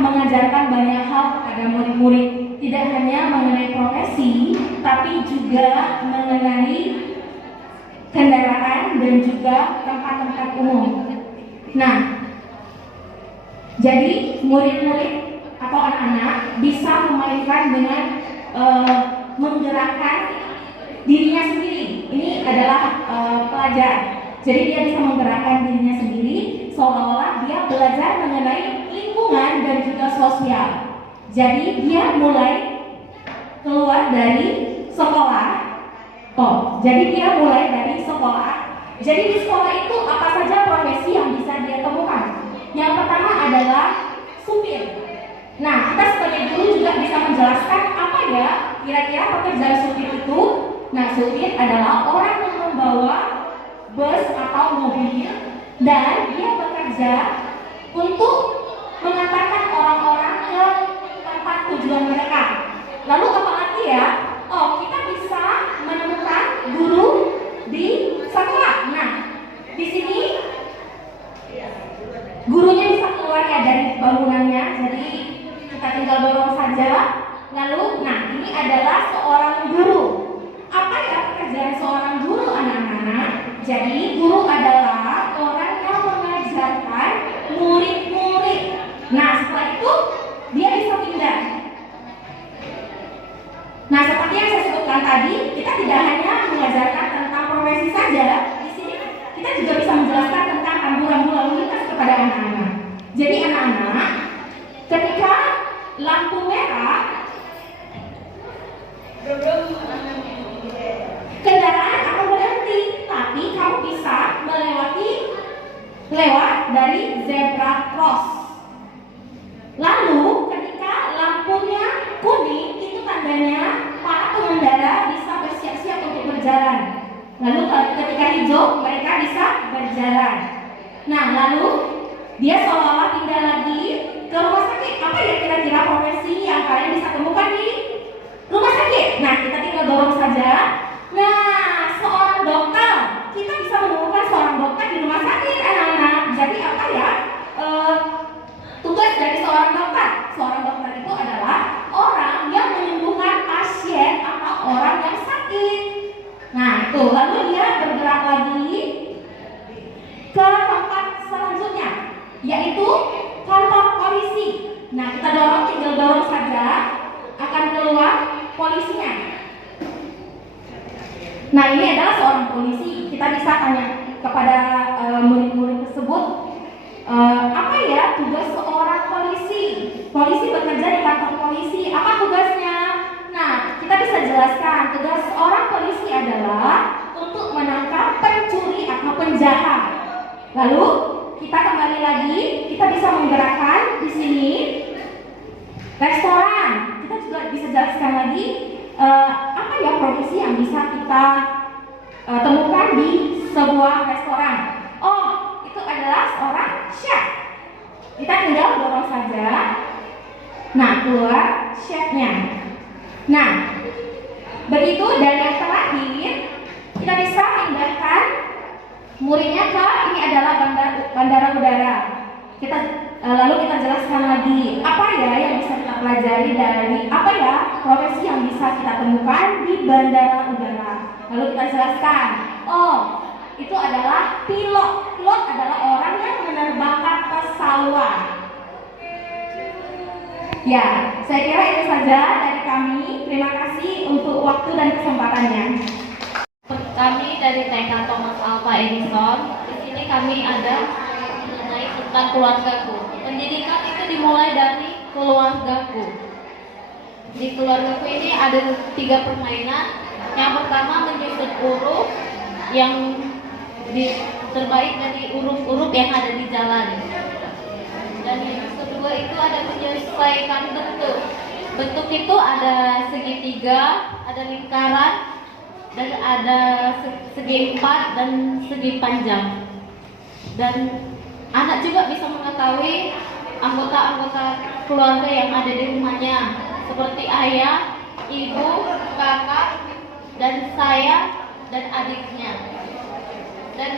mengajarkan banyak hal kepada murid-murid, tidak hanya mengenai profesi, tapi juga mengenai kendaraan dan juga tempat-tempat umum. Nah, jadi murid-murid atau anak-anak bisa memainkan dengan menggerakkan dirinya sendiri. Ini adalah pelajar. Jadi dia bisa menggerakkan dirinya sendiri seolah-olah dia belajar mengenai lingkungan dan juga sosial. Jadi dia mulai keluar dari sekolah. Jadi dia mulai dari sekolah. Jadi di sekolah itu apa saja profesi yang bisa dia temukan? Yang pertama adalah supir. Nah, kita sebagai guru juga bisa menjelaskan apa ya kira-kira pekerjaan supir itu. Nah, supir adalah orang yang membawa bus atau mobil dan dia bekerja untuk mengantarkan orang-orang ke tempat tujuan mereka. Lalu apa lagi ya? Kita bisa menemukan guru di sekolah. Nah, di sini gurunya bisa keluar ya dari bangunannya. Jadi kita tinggal dorong saja. Lalu, nah ini adalah seorang guru. Apa ya pekerjaan seorang guru, anak-anak? Jadi guru adalah orang yang mengajarkan murid-murid. Nah, setelah itu dia bisa pindah. Nah, seperti yang saya sebutkan tadi, kita tidak hanya mengajarkan tentang profesi saja. Di sini kita juga bisa menjelaskan tentang rambu-rambu lalu lintas kepada anak-anak. Jadi anak-anak, ketika lampu merah, kendaraan akan berhenti, tapi kamu bisa lewat dari zebra cross. Lalu ketika lampunya kuning, itu tandanya para pengendara bisa bersiap-siap untuk berjalan. Lalu ketika hijau, mereka bisa berjalan. Nah, lalu dia seolah-olah pindah lagi ke rumah sakit. Apa ya kira-kira profesi yang kalian bisa temukan di rumah sakit? Nah, kita tinggal dorong saja. Nah, seorang dokter, kita bisa menemukan seorang dokter di rumah sakit, anak-anak. Jadi apa ya tugas dari seorang dokter? Seorang dokter itu adalah orang yang menyembuhkan pasien atau orang yang sakit. Nah, itu lalu dia bergerak lagi ke tempat selanjutnya, yaitu kantor polisi. Nah, kita tinggal dorong saja, akan keluar polisinya. Nah, ini adalah seorang polisi. Kita bisa tanya kepada murid-murid tersebut, apa ya tugas seorang polisi? Polisi bekerja di kantor polisi. Apa tugasnya? Nah, kita bisa jelaskan tugas seorang polisi adalah untuk menangkap pencuri atau penjahat. Lalu kita kembali lagi, kita bisa menggerakkan di sini restoran. Kita juga bisa jelaskan lagi apa ya profesi yang bisa kita temukan di sebuah restoran. Itu adalah seorang chef. Kita tinggal dorong saja. Nah, keluar chefnya. Nah, begitu. Dan yang terakhir, kita bisa pindahkan muridnya ke ini adalah bandara udara. Lalu kita jelaskan lagi apa ya yang bisa kita pelajari dari apa ya profesi yang bisa kita temukan di bandara udara. Lalu kita jelaskan, itu adalah pilot. Pilot adalah orang yang menerbangkan pesawat. Ya, saya kira itu saja dari kami. Terima kasih untuk waktu dan kesempatannya. Kami dari TK Thomas Alva Edison. Di sini kami ada mengenai tentang keluargaku. Pendidikan itu dimulai dari keluargaku. Di keluargaku ini ada 3 permainan. Yang pertama menyusun huruf yang terbaik dari huruf-huruf yang ada di jalan. Dan yang kedua itu ada menyesuaikan bentuk. Bentuk itu ada segitiga, ada lingkaran, dan ada segi 4 dan segi panjang. Dan anak juga bisa mengetahui anggota-anggota keluarga yang ada di rumahnya, seperti ayah, ibu, kakak, dan saya dan adiknya. Dan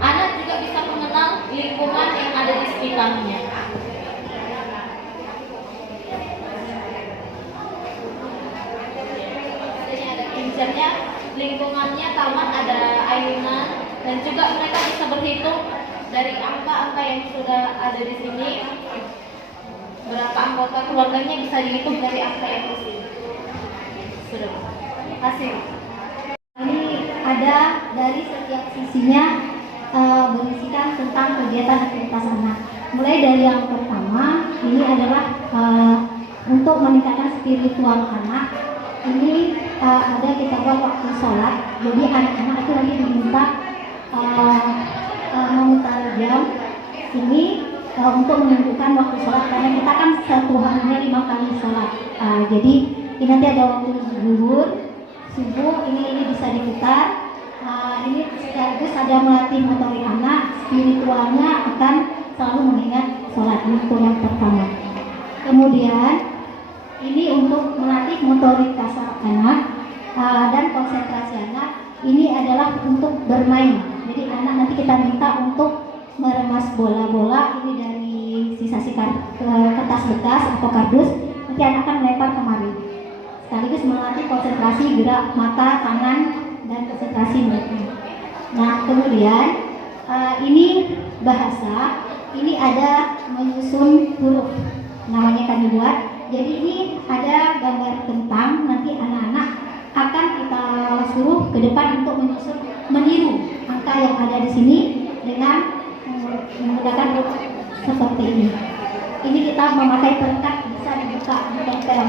anak juga bisa mengenal lingkungan yang ada di sekitarnya. lingkungannya taman ada ayunan dan juga mereka bisa berhitung dari angka-angka yang sudah ada di sini. Berapa anggota keluarganya bisa dihitung dari angka yang di sini. Sudah. Terima kasih. Ini ada dari setiap sisinya berisikan tentang kegiatan aktivitas anak. Mulai dari yang pertama, ini adalah untuk meningkatkan spiritual anak. Ini ada kita buat waktu sholat. Jadi anak-anak itu lagi diminta memutar jam ini untuk menentukan waktu sholat, karena kita kan satu harinya 5 kali sholat. Jadi ini nanti ada waktu zuhur, subuh, ini bisa diputar. Ini sekaligus ada melatih motorik anak, spiritualnya akan selalu mengingat sholat. Ini untuk yang pertama. Kemudian ini untuk melatih motorik kasar anak dan konsentrasi anak. Ini adalah untuk bermain. Jadi anak nanti kita minta untuk meremas bola-bola ini dari sisa-sisa kertas bekas atau kardus. Nanti anak akan melempar kemari. Sekaligus melatih konsentrasi gerak mata, tangan, dan konsentrasi mereka. Nah, kemudian ini bahasa, ini ada menyusun huruf, namanya kan dibuat. Jadi ini ada gambar kentang, nanti anak-anak akan kita suruh ke depan untuk meniru angka yang ada di sini dengan menggunakan huruf seperti ini. Ini kita memakai perangkat, bisa dibuka di tempel.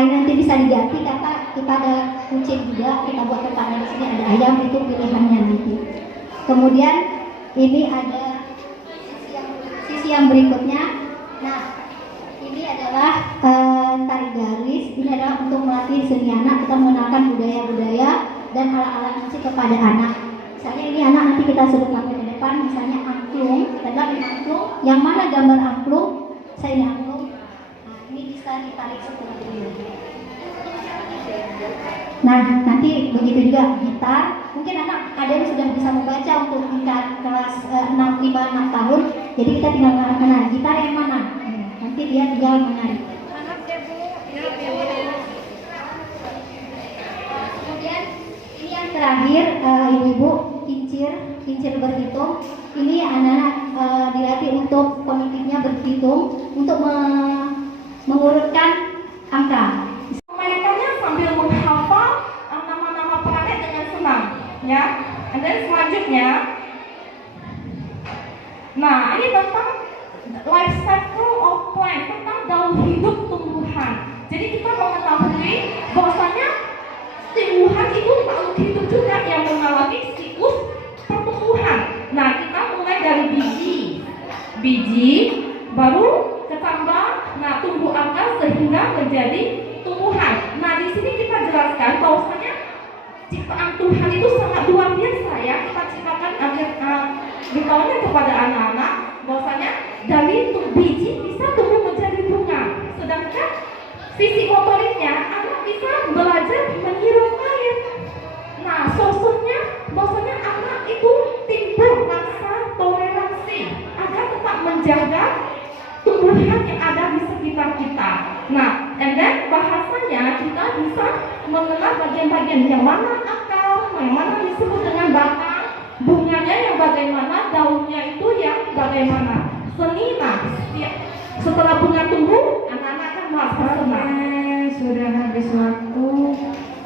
Nanti bisa diganti karena kita ada kucing juga, kita buat tetangga di sini ada ayam, itu pilihannya nanti. Kemudian ini ada sisi yang berikutnya. Nah, ini adalah tari garis. Ini adalah untuk melatih seni anak, kita mengenalkan budaya-budaya dan alat-alat musik kepada anak. Misalnya ini anak nanti kita suruh pakai ke depan, misalnya angklung, kita bilang ini angklung, yang mana gambar angklung? Saya ini angklung. Nah, ini bisa ditarik seperti ini. Nah, nanti begitu juga gitar. Mungkin anak ada yang sudah bisa membaca untuk tingkat kelas 5-6 tahun. Jadi kita tinggal mengenal gitar yang mana. Nanti dia tinggal menarik. Kemudian ini yang terakhir, ibu-ibu, kincir berhitung. Ini anak-anak dilatih untuk kognitifnya berhitung untuk mengurutkan angka. Memainkannya sambil menghafal nama-nama planet dengan senang, ya. Dan selanjutnya, nah ini tentang life cycle of plant, tentang daun hidup tumbuhan. Jadi kita mengetahui bahwasanya tumbuhan itu makhluk hidup juga yang mengalami siklus pertumbuhan. Nah, kita mulai dari biji baru ketambah, nah tumbuh akar sehingga menjadi tumbuhan. Nah, di sini kita jelaskan bahwasanya ciptaan Tuhan itu sangat luar biasa, ya. Kita ciptakan agar beritahunya kepada anak-anak bahwasanya dari biji bisa tumbuh menjadi bunga. Sedangkan sisi motoriknya anak bisa belajar menghirup air. Nah, sosoknya bahwasanya anak itu timbul rasa toleransi agar tetap menjaga tumbuhan yang ada di sekitar kita. Nah, and then bahasanya kita bisa mengenal bagian-bagian yang mana akar, yang mana disebut dengan batang, bunganya yang bagaimana, daunnya itu yang bagaimana. Seni, nah, setelah bunga tumbuh, anak-anak akan merasa senang. Sudah habis waktu.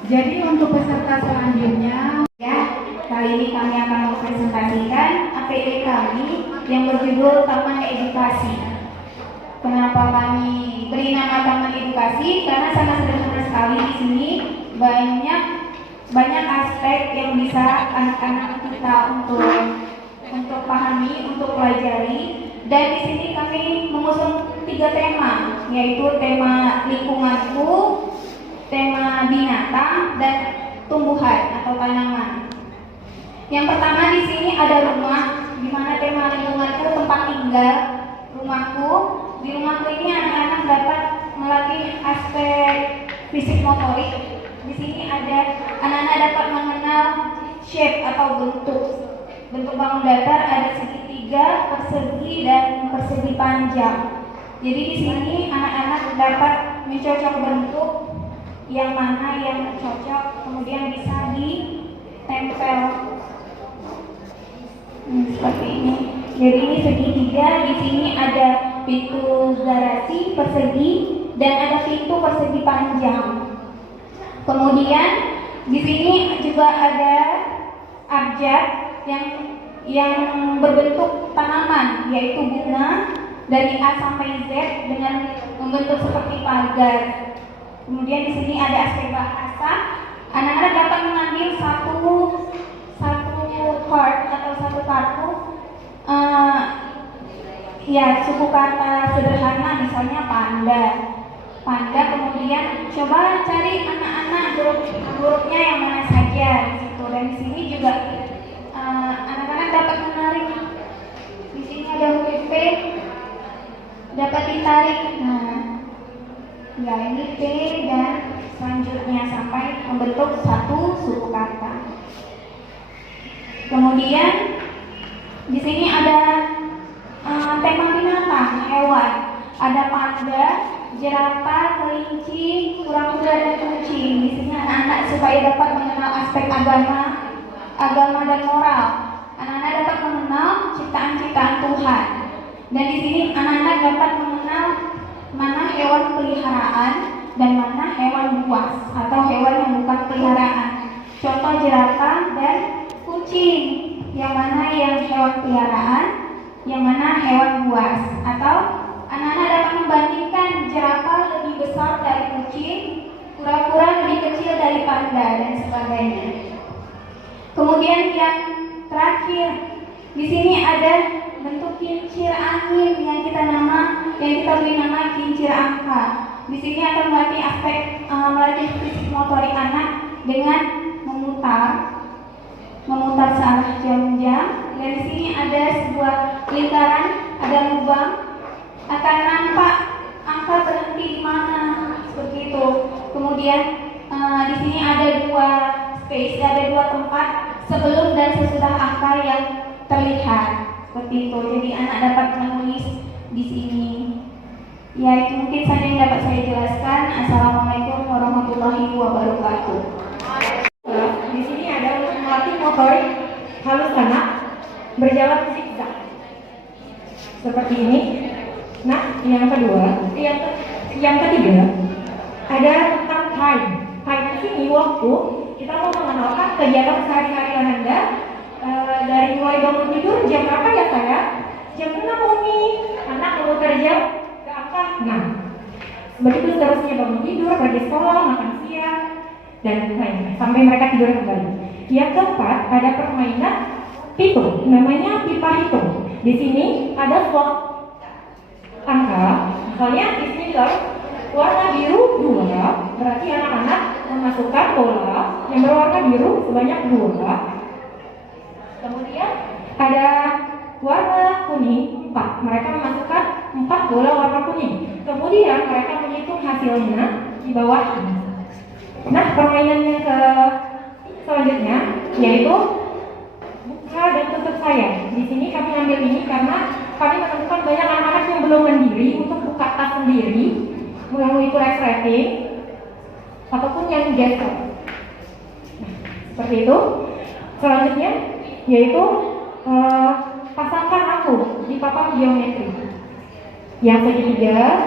Jadi untuk peserta selanjutnya, Ya, kali ini kami akan mempresentasikan APD kami yang berjudul Taman Edukasi. Kenapa kami beri nama Taman Edukasi? Karena sangat sederhana sekali di sini, banyak aspek yang bisa anak-anak kita untuk pahami, untuk pelajari. Dan di sini kami mengusung 3 tema, yaitu tema lingkunganku, tema binatang, dan tumbuhan atau tanaman. Yang pertama di sini ada rumah, di mana tema lingkunganku tempat tinggal, rumahku. Di rumahku ini anak-anak dapat melatih aspek fisik motorik. Di sini ada anak-anak dapat mengenal shape atau bentuk bangun datar, ada segitiga segitiga, persegi, dan persegi panjang. Jadi di sini anak-anak dapat mencocok bentuk yang mana yang cocok, kemudian bisa ditempel seperti ini. Jadi ini segitiga, di sini ada pintu garasi persegi dan ada pintu persegi panjang. Kemudian di sini juga ada abjad yang berbentuk tanaman, yaitu bunga dari A sampai Z dengan membentuk seperti pagar. Kemudian di sini ada aspek bahasa. Anak-anak dapat mengambil satu card atau satu kartu suku kata sederhana, misalnya panda. Kemudian coba cari anak-anak hurufnya yang mana saja di situ. Dan di sini juga anak-anak dapat menarik. Di sini ada huruf P, dapat ditarik. Ini P dan selanjutnya sampai membentuk satu suku kata. Kemudian di sini ada tema binatang, hewan. Ada panda, jerapah, kelinci, kura-kura, dan kucing. Di sini anak-anak supaya dapat mengenal aspek agama dan moral. Anak-anak dapat mengenal ciptaan-ciptaan Tuhan. Dan di sini anak-anak dapat mengenal mana hewan peliharaan dan mana hewan buas atau hewan yang bukan peliharaan. Contoh jerapah dan kucing, yang mana yang hewan peliharaan, yang mana hewan buas. Atau anak-anak dapat membandingkan jerapah lebih besar dari kucing, kura-kura lebih kecil dari panda, dan sebagainya. Kemudian yang terakhir, di sini ada bentuk kincir angin yang kita beri nama kincir angka. Di sini akan melatih fisik motorik anak dengan memutar searah jam-jam. Dan di sini ada sebuah lingkaran, ada lubang, akan nampak angka berhenti di mana, seperti itu. Kemudian di sini ada dua tempat sebelum dan sesudah angka yang terlihat, seperti itu. Jadi anak dapat menulis di sini. Ya, itu mungkin saja yang dapat saya jelaskan. Assalamualaikum warahmatullahi wabarakatuh. Di sini ada untuk melatih motorik halus anak berjalan zigzag seperti ini. Nah, yang ketiga ada tentang time. Time di sini waktu kita mau mengenalkan kegiatan sehari-hari Anda. Dari mulai bangun tidur jam berapa ya saya? Jam 6 Umi. Anak memutar jam ke angka 6. Begitu seterusnya bangun tidur, pergi sekolah, makan siang, dan lain-lain sampai mereka tidur kembali. Yang keempat ada permainan hitung, namanya pipa hitung. Di sini ada slot angka, misalnya di sini warna biru 2, berarti anak-anak memasukkan bola yang berwarna biru sebanyak 2. Kemudian ada warna kuning 4, mereka memasukkan 4 bola warna kuning. Kemudian mereka menghitung hasilnya di bawah ini. Nah, permainan yang selanjutnya yaitu buka dan tutup saya. Di sini kami ambil ini karena kami menemukan banyak anak-anak yang belum mandiri untuk buka tas sendiri, mau itu resleting ataupun yang gesek. Nah, seperti itu. Selanjutnya yaitu pasangkan aku di papan geometri. Yang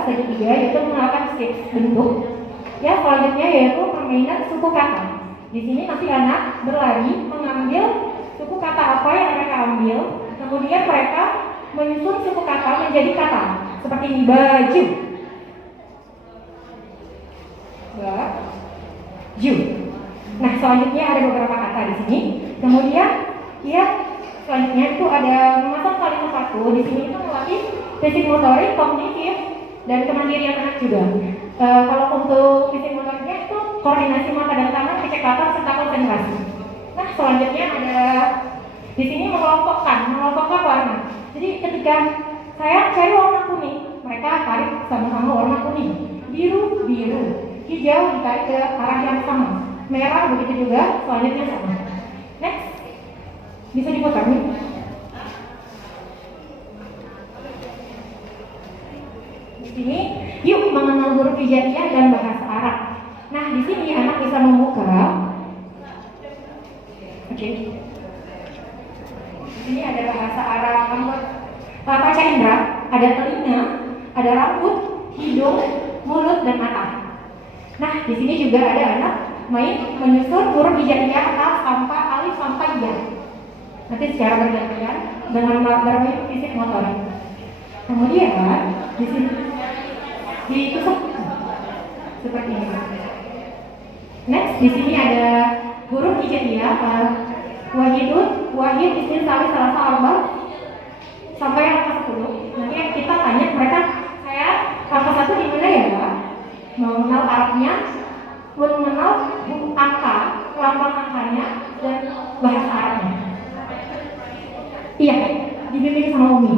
segitiga yaitu mengenalkan shape bentuk. Ya, selanjutnya yaitu permainan suku kata. Di sini nanti anak berlari mengambil suku kata apa yang mereka ambil, kemudian mereka menyusun suku kata menjadi kata seperti ini, baju. Nah, selanjutnya ada beberapa kata di sini. Kemudian selanjutnya itu ada memasang kalimat satu. Di sini itu melatih fisik motorik, kognitif, dan kemandirian anak juga. Kalau untuk fisik motoriknya itu koordinasi mata dan tangan, kecepatan serta konsentrasi. Nah, selanjutnya ada di sini mengelompokkan warna. Jadi ketika saya cari warna kuning, mereka tarik sama-sama warna kuning. Biru, hijau ditarik ke arah yang sama. Merah begitu juga, selanjutnya sama. Next, bisa diputar nih. Oke. Di sini ada bahasa Arab, panca indera, ada telinga, ada rambut, hidung, mulut, dan mata. Nah, di sini juga ada anak main menyusun huruf hijaiyah A sampai alif sampai ya. Nanti secara bergantian dengan bermain fisik motorik. Kemudian di sini ditusuk seperti ini. Next, di sini ada huruf hijaiyah wahidun, wahid, isim, salis, salasa, arba sampai angka 10. Nanti kita tanya mereka, saya angka 1 di mana ya, Pak? Mengenal Arabnya, mengenal angka, lambang angkanya, dan bahasa Arabnya. Iya, dibimbing sama Umi.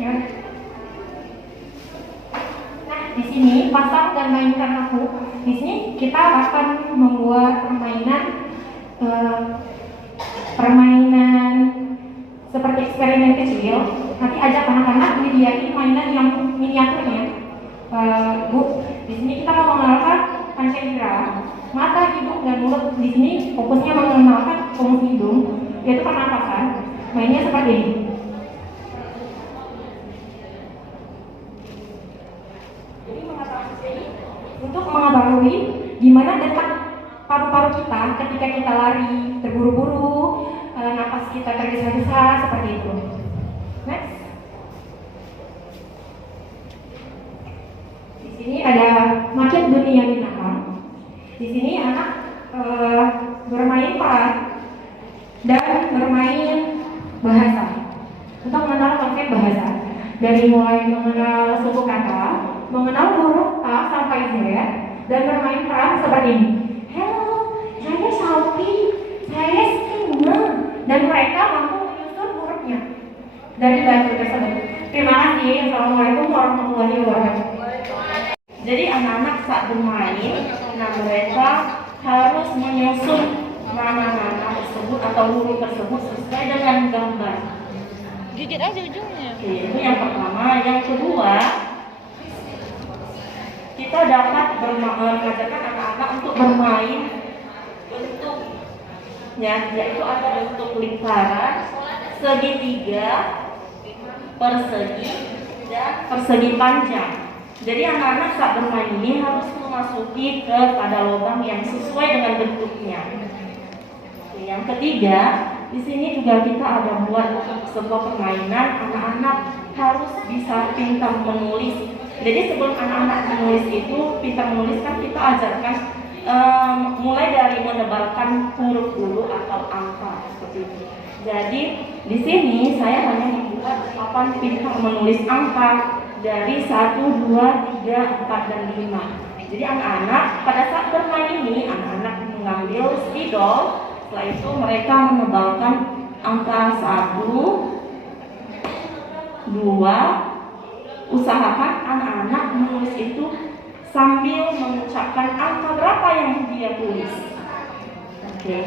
Ya. Nah, di sini pasang dan mainkan aku. Di sini kita akan membuat permainan seperti eksperimen kecil. Nanti ajak anak-anak menyediakan mainan yang miniaturnya. Bu, di sini kita mau mengenalkan panca indera, mata, hidung, dan mulut. Di sini fokusnya mengenalkan fungsi hidung, yaitu pernapasan. Mainnya seperti ini. Untuk mengetahui di mana detak paru-paru kita ketika kita lari, terburu-buru, napas kita tergesa-gesa, seperti itu. Next. Di sini ada makin dunia binatang. Di sini anak bermain peran dan bermain bahasa. Untuk mengenal konsep bahasa, dari mulai mengenal suku kata, mengenal huruf A sampai Z, dan bermain peran seperti ini. Hello, saya Shopee, saya Sina, dan mereka mampu menyusun hurufnya dari batu tersebut. Terima kasih. Assalamualaikum warahmatullahi wabarakatuh. Jadi anak-anak saat bermain, nah mereka harus menyusun mana-mana tersebut atau huruf tersebut sesuai dengan gambar. Gigit aja ujungnya. Oke, itu yang pertama. Yang kedua, kita dapat mengajarkan anak-anak untuk bermain bentuknya, yaitu ada bentuk lingkaran, segitiga, persegi, dan persegi panjang. Jadi anak-anak saat bermain ini harus memasuki kepada lubang yang sesuai dengan bentuknya. Oke, yang ketiga, di sini juga kita ada buat sebuah permainan. Anak-anak harus bisa pintar menulis. Jadi sebelum anak-anak menulis itu, pintar menulis kan kita ajarkan mulai dari menebalkan huruf dulu atau angka seperti itu. Jadi di sini saya hanya membuat papan pintar menulis angka dari 1, 2, 3, 4, dan 5. Jadi anak-anak pada saat bermain ini, anak-anak mengambil spidol. Setelah itu mereka menebalkan angka 1, 2. Usahakan anak-anak menulis itu sambil mengucapkan angka berapa yang dia tulis. Oke.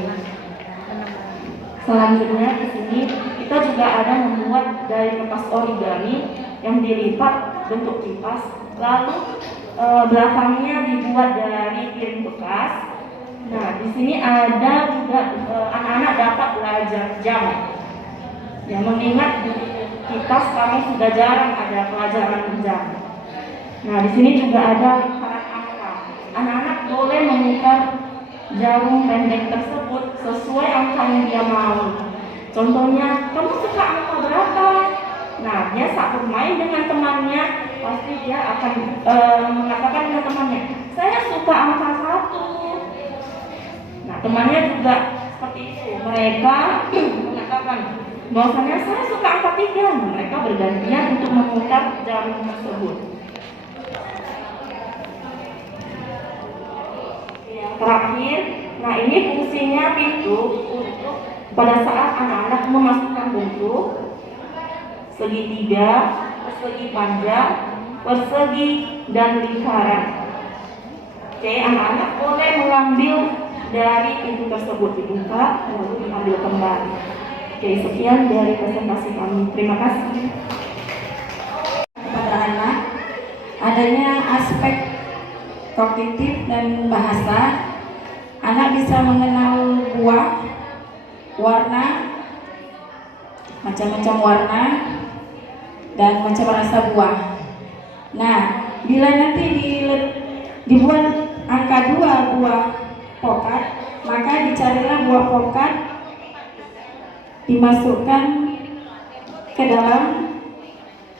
Selanjutnya di sini kita juga ada membuat dari kertas origami yang dilipat bentuk kipas, lalu belakangnya dibuat dari piring bekas. Nah, di sini ada juga anak-anak dapat belajar jam. Ya, mengingat di kipas kami sudah jarang ada pelajaran jam. Nah, di sini juga ada lingkaran angka. Anak-anak boleh memutar jarum pendek tersebut sesuai angka yang dia mau. Contohnya, kamu suka angka berapa? Nah, dia saat bermain dengan temannya, pasti dia akan mengatakan dengan temannya, saya suka angka 1. Nah, temannya juga seperti itu. Mereka mengatakan bahwasanya saya suka angka 3. Mereka bergantian untuk memutar jarum tersebut. Yang terakhir, nah ini fungsinya pintu untuk pada saat anak-anak memasukkan bentuk segitiga, persegi panjang, persegi, dan lingkaran. Oke, anak-anak boleh mengambil dari pintu tersebut, dibuka lalu diambil kembali. Oke, sekian dari presentasi kami. Terima kasih. Kepada anak, adanya aspek kognitif dan bahasa. Anak bisa mengenal buah, warna, macam-macam warna, dan macam rasa buah. Nah, bila nanti dibuat angka 2 buah pokat, maka dicarilah buah pokat, dimasukkan ke dalam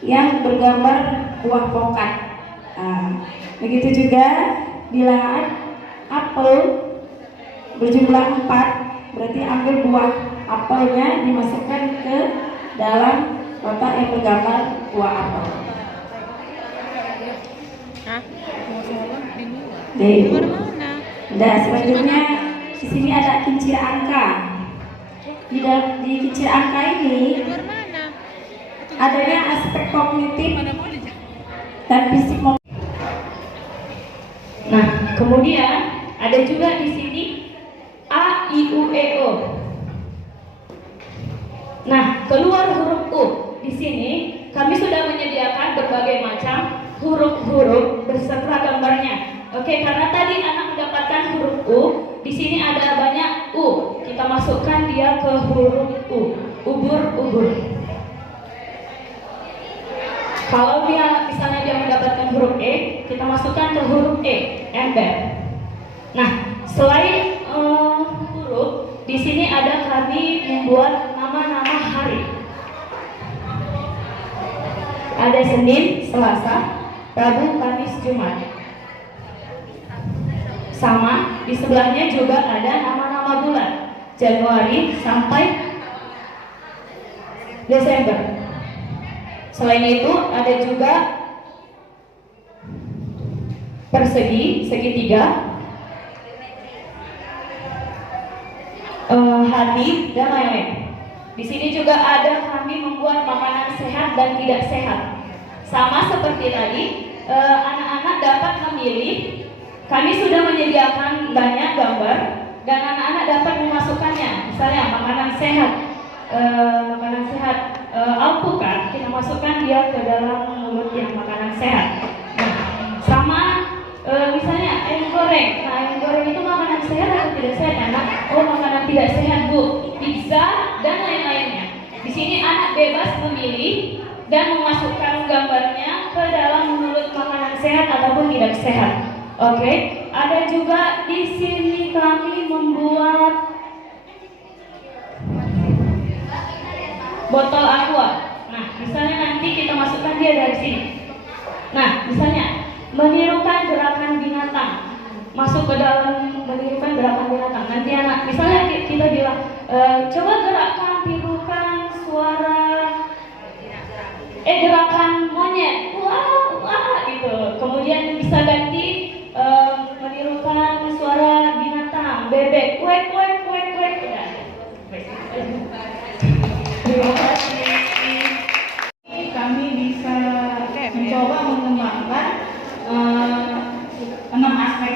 yang bergambar buah pokat. Nah, begitu juga bila apel berjumlah 4, berarti ambil buah apelnya dimasukkan ke dalam kotak yang bergambar buah apel. Dan selanjutnya di sini ada kincir angka. Di kincir angka ini adanya aspek kognitif dan fisik. Nah, kemudian ada juga di sini A, I, U, E, O. Nah, keluar huruf U. Di sini kami sudah menyediakan berbagai macam huruf-huruf beserta gambarnya. Oke, karena tadi anak mendapatkan huruf U, di sini ada banyak U. Kita masukkan dia ke huruf U. Ubur-ubur. Kalau dia misalnya dia mendapatkan huruf E, kita masukkan ke huruf E, ember. Nah, selain huruf, di sini ada kami membuat nama-nama hari. Ada Senin, Selasa, Rabu, Kamis, Jumat. Sama, di sebelahnya juga ada nama-nama bulan, Januari sampai Desember. Selain itu ada juga persegi, segitiga, hati, dan lain-lain. Di sini juga ada kami membuat makanan sehat dan tidak sehat. Sama seperti tadi, anak-anak dapat memilih. Kami sudah menyediakan banyak gambar dan anak-anak dapat memasukkannya. Misalnya makanan sehat, alpukat, kita masukkan dia ke dalam mulut yang makanan sehat. Nah, sama misalnya ayam goreng. Nah, ayam goreng itu makanan sehat atau tidak sehat, anak? Oh, makanan tidak sehat, Bu. Pizza dan lain-lainnya. Di sini anak bebas memilih dan memasukkan gambarnya ke dalam mulut makanan sehat ataupun tidak sehat. Oke, ada juga di sini kami membuat botol aqua. Nah, misalnya nanti kita masukkan dia dari sini. Nah, misalnya menirukan gerakan binatang, masuk ke dalam menirukan gerakan binatang. Nanti anak, misalnya kita bilang, coba tirukan suara, gerakan monyet, wah, wah, gitu. Kemudian bisa ganti menirukan suara binatang, bebek, kuek, kuek, kuek, kuek. Terima kasih. Kami bisa mencoba mengembangkan 6 aspek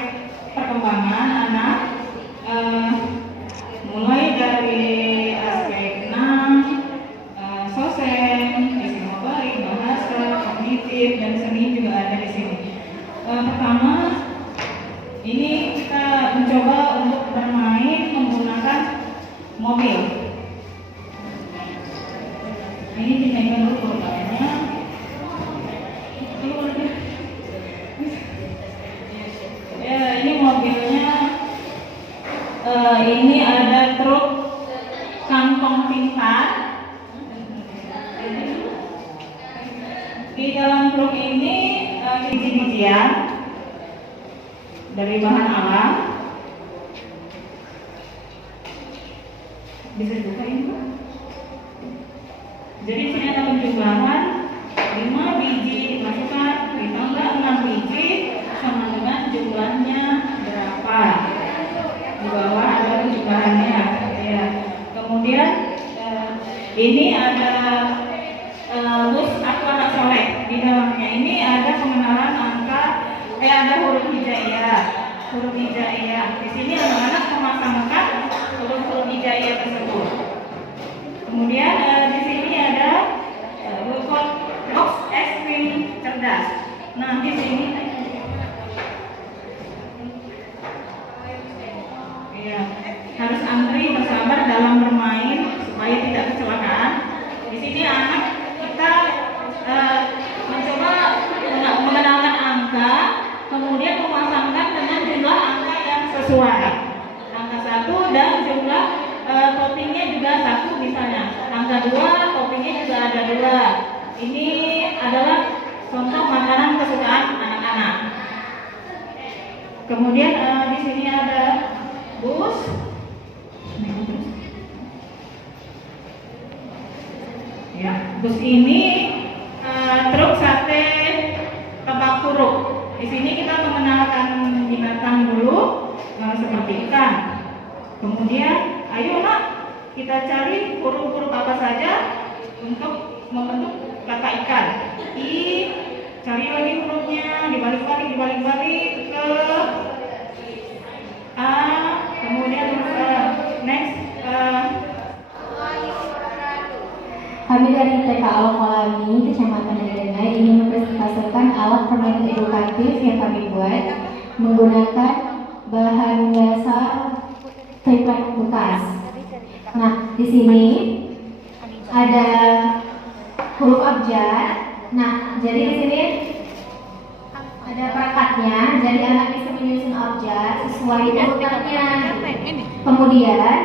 perkembangan anak, mulai dari aspek 6, sosen, isi motorik, bahasa, kognitif, dan seni juga ada di sini. Pertama, ini kita mencoba untuk bermain menggunakan mobil. Ini dinaikkan dulu rodanya. Ya, ini mobilnya. Ini ada truk kantong pintar. Di dalam truk ini biji-bijian dari bahan alam. Bisa dibuka ini, Pak? Jadi sini ada penjumlahan 5 biji dimasukkan, ditambah 6 biji sama dengan jumlahnya berapa. Di bawah ada penjumlahannya. Ya. Kemudian ini ada bus aqua solek. Di dalamnya ini ada pengenalan angka, ada huruf hijaiyah. Huruf hijaiyah. Di sini anak-anak memasangkan huruf-huruf hijaiyah tersebut. Kemudian di sini ada box es krim cerdas. Nah, di sini Ya, harus antri bersabar dalam bermain supaya tidak kecelakaan. Di sini anak kita mencoba mengenalkan angka, kemudian memasangkan dengan jumlah angka yang sesuai. Angka 1 dan jumlah toppingnya juga 1 misalnya. Angka 2 toppingnya juga ada 2. Ini adalah contoh makanan kesukaan anak-anak. Kemudian di sini ada bus. Ya, bus ini truk sate Lebak Huruf. Di sini kita mengenalkan binatang dulu seperti ikan. Kemudian, ayo nak, kita cari huruf-huruf apa saja untuk membentuk kata ikan. I, cari lagi hurufnya, dibalik-balik ke A, kemudian next. Kami dari TK Al-Kolami, Kecamatan Denai, ingin mempresentasikan alat permainan edukatif yang kami buat menggunakan bahan dasar triplek bekas. Nah, di sini ada huruf abjad. Nah, jadi di sini ada perekatnya, jadi anak bisa menyusun abjad sesuai urutannya. Kemudian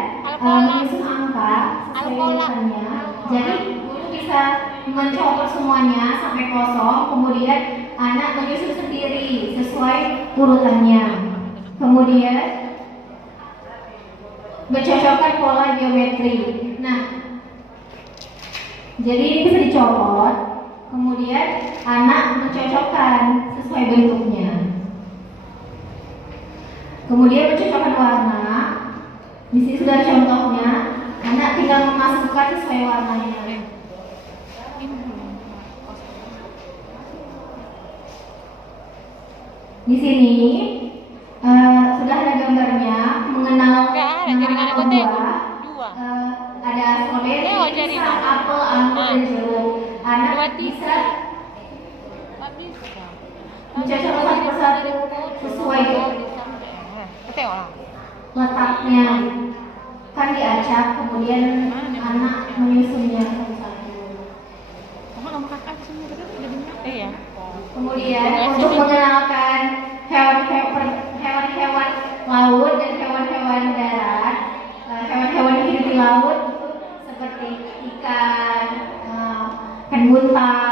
menyusun angka sesuai urutannya. Jadi guru bisa mencoba semuanya sampai kosong. Kemudian anak menyusun sendiri sesuai urutannya. Kemudian mencocokkan pola geometri. Nah, jadi ini bisa dicopot. Kemudian anak mencocokkan sesuai bentuknya. Kemudian mencocokkan warna. Di sini sudah contohnya. Anak tinggal memasukkan sesuai warnanya. Di sini sudah ada gambarnya mengenal nama buah. Ada stroberi, pisang, apel, anggur, dan jeruk. Anak bisa mencocokkan satu persatu sesuai letaknya. Kan diacak, kemudian anak menyusunnya satu-satu. Kemudian untuk mengenalkan hewan-hewan laut dan hewan-hewan darat, hewan-hewan yang hidup di laut seperti ikan, ikan buntal,